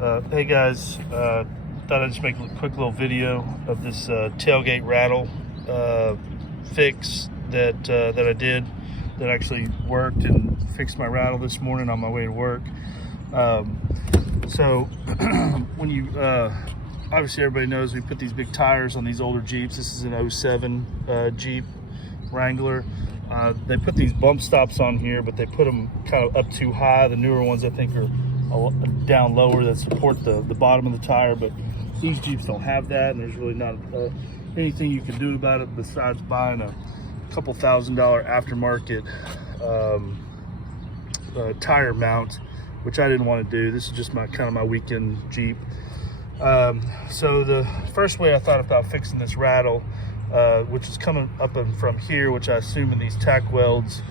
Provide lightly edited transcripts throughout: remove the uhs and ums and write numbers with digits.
Hey guys, thought I'd just make a quick little video of this tailgate rattle fix that I did that actually worked and fixed my rattle this morning on my way to work. So when you obviously everybody knows we put these big tires on these older Jeeps. This is an 07 Jeep Wrangler. They put these bump stops on here, but they put them kind of up too high. The newer ones I think are down lower that support the bottom of the tire, but these Jeeps don't have that, and there's really not anything you can do about it besides buying a couple $1,000 aftermarket tire mount, which I didn't want to do. This is just my kind of my weekend Jeep. So the first way I thought about fixing this rattle, which is coming up from here, which I assume in these tack welds,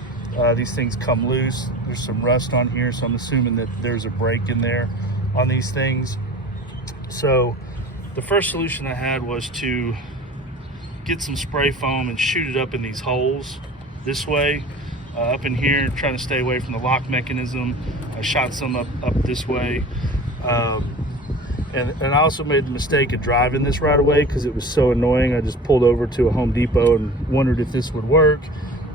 these things come loose. There's some rust on here, so I'm assuming that there's a break in there on these things. So the first solution I had was to get some spray foam and shoot it up in these holes this way, up in here, trying to stay away from the lock mechanism. I shot some up this way. And I also made the mistake of driving this right away because it was so annoying. I just pulled over to a Home Depot and wondered if this would work,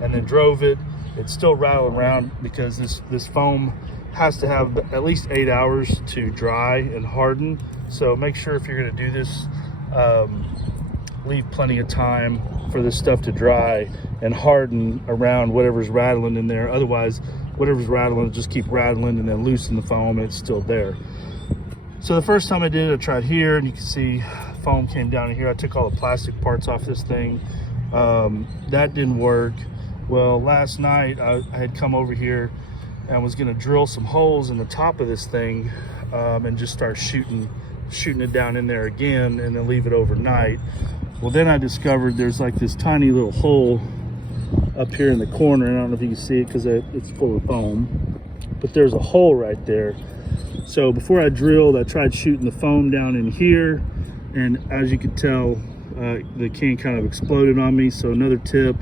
and then drove it. It's still rattling around because this foam has to have at least 8 hours to dry and harden. So make sure if you're going to do this, leave plenty of time for this stuff to dry and harden around whatever's rattling in there. Otherwise, whatever's rattling will just keep rattling and then loosen the foam and it's still there. So the first time I did it, I tried here, and you can see foam came down in here. I took all the plastic parts off this thing. That didn't work. Well, last night I had come over here and was gonna drill some holes in the top of this thing and just start shooting it down in there again and then leave it overnight. Well, then I discovered there's like this tiny little hole up here in the corner, and I don't know if you can see it because it's full of foam, but there's a hole right there. So before I drilled, I tried shooting the foam down in here, and as you can tell, the can kind of exploded on me. So another tip,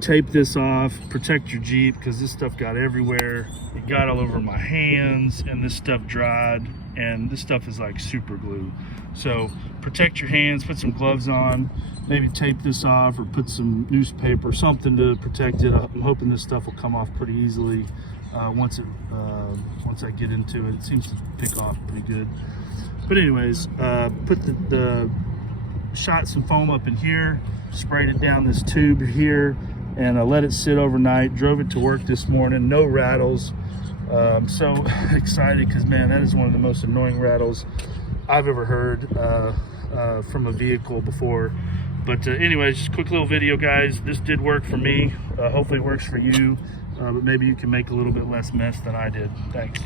tape this off, protect your Jeep, because this stuff got everywhere. It got all over my hands, and this stuff dried, and this stuff is like super glue. So protect your hands, put some gloves on, maybe tape this off or put some newspaper or something to protect it. I'm hoping this stuff will come off pretty easily once I get into it. It seems to pick off pretty good. But anyways, put shot some foam up in here, sprayed it down this tube here, and I let it sit overnight. Drove it to work this morning, no rattles. I'm so excited because, man, that is one of the most annoying rattles I've ever heard from a vehicle before. But anyways, just a quick little video, guys. This did work for me. Hopefully it works for you, but maybe you can make a little bit less mess than I did. Thanks.